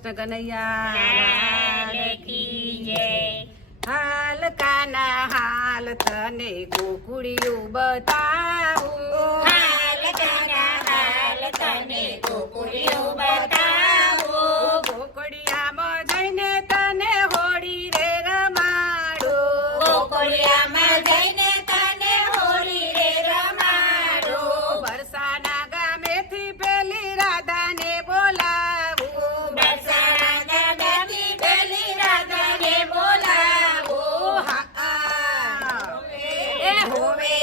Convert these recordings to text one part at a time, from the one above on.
કનૈયા હાલ કાના હાલ તને ગોકુળિયું બતાવું હાલ કાના હાલ તને ગોકુળિયું બતાવું ગોકુળિયામાં જઈને તને હોળી રે રમાડું ગોકુળિયામાં જઈને તને હોળી રે રમાડું વરસાના ગામેથી પેલી રાધાને બોલાવું બરસાના ગામેથી પેલી રાધાને બોલાવું એ હોવે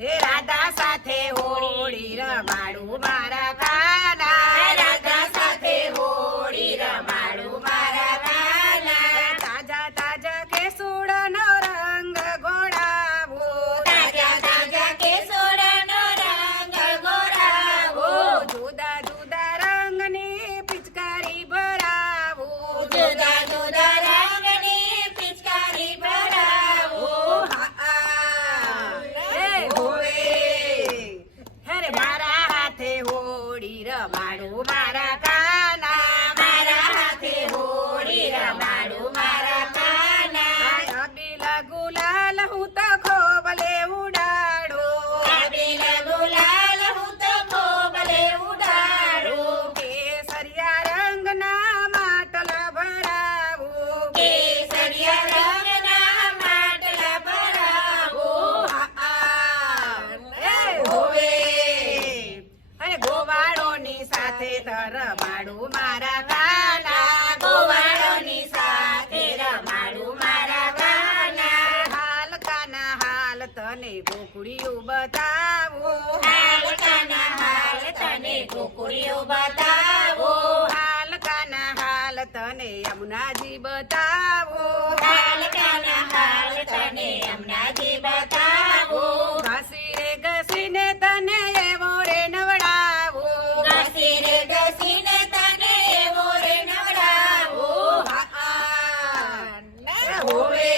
હે રાધા સાથે હોળી રમાડું મારા કાના રાધા સાથે હોળી રમાડું મારા કાના તાજા તાજા કેસુડનો રંગ ઘોડાવું તાજા તાજા કેસુડાનો રંગ ગોરાવો જુદા જુદા રંગની પિચકારી ભરાવું જુદા જુદા રંગની પિચકારી ભરાવો હે હોવે હરે મારા હાથે હોળી રમાડું મારા કાના મારા હાથે હોળી રમાડું મારા કાના અબીલ ગુલાલ હું તો ખોબલે ઉડાડું અબીલ ગુલાલ હું તો ખોબલે ઉડાડું કેસરિયા રંગના માટલા ભરાવું કેસરિયા રંગના માટલા ભરાવું હે હોવે હે ગોવાળોની સાથે રમાડું મારા કાના ગોવાળોની સાથે રમાડું મારા કાના હાલ કાના હાલ તને ગોકુળિયું બતાવું હાલ કાના હાલ તને ગોકુળિયું બતાવો હાલ કાના હાલ તને યમુનાજી બતાવું હાલ કાના હાલ તને યમુનાજી બતાવો ઘસીને તને એવો રે નવડાવું ઘસીને તને એવો રે નવડાવો હોવે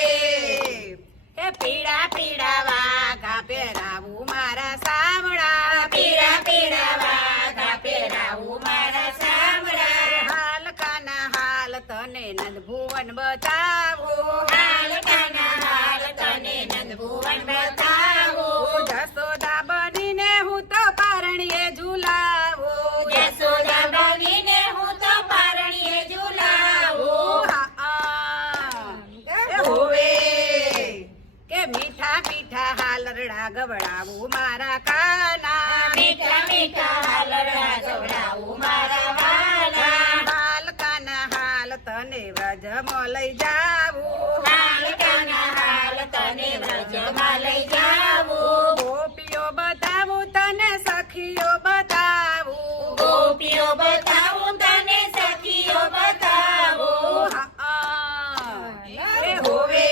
એ પીળા પીળા વાઘા પહેરાવું મારા સાવડા પીળા પીળા વાઘા પહેરાવું મારા સામડા હાલ કાના હાલ તને નંદભુવન બતાવું હાલ કાના હાલ તને નંદભુવન બતાવો જસોદા બનીને હું તો પારણીએ ઝુલાવું યશોદા બનીને હું તો પારણીએ ઝુલાવું હોવે કે મીઠા મીઠા હાલરડા ગવડાવું મારા કાના મીઠા મીઠા હાલરડા ગવડાવું મારા વાલા હાલ કાના હાલ તને વ્રજમાં લઈ જાવું હાલ કાના હાલ તને વ્રજમાં લઈ જાવું ગોપીઓ બતાવું તને સખીઓ બતાવું ગોપીઓ બતાવું તને સખીઓ બતાવું હે હોવે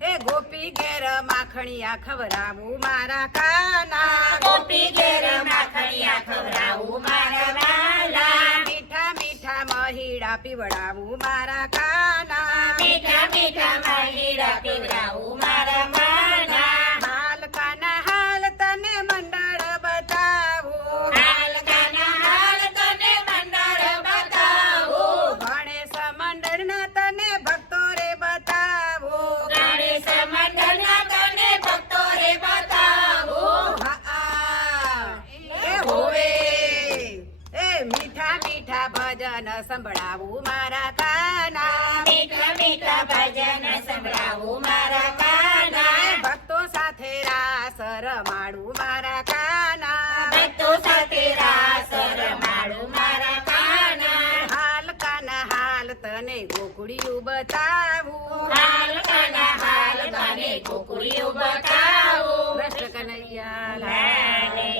હે ગોપી ઘેર માખણિયા ખવડાવું મારા કાના ગોપી ઘેર માખણિયા ખવડાવું મારા વાલા મીઠા મીઠા મહીડા પીવડાવું મારા કાના મીઠા મીઠા માહીડા પીવડાવું મારા વાલા હાલ કાના હાલ તને મંડળ બતાવું હાલ કાના હાલ તને મંડળ બતાવું ગણેશ મંડળના તને ભક્તો રે બતાવું ગણેશ મંડળના તને ભક્તો રે બતાવું એ હોવે એ મીઠા મીઠા ભજન સંભળાવું મારા કાના મીઠા મીઠા ભજન સંભળાવું મારા કાના ભક્તો સાથે રાસ રમાડું મારા કાના ભક્તો સાથે રાસ રમાડું મારા કાના હાલ કાના હાલ તને ગોકુળિયું બતાવું હાલ કાના હાલ તને ગોકુળિયું બતાવું કૃષ્ણ કનૈયા લાલ.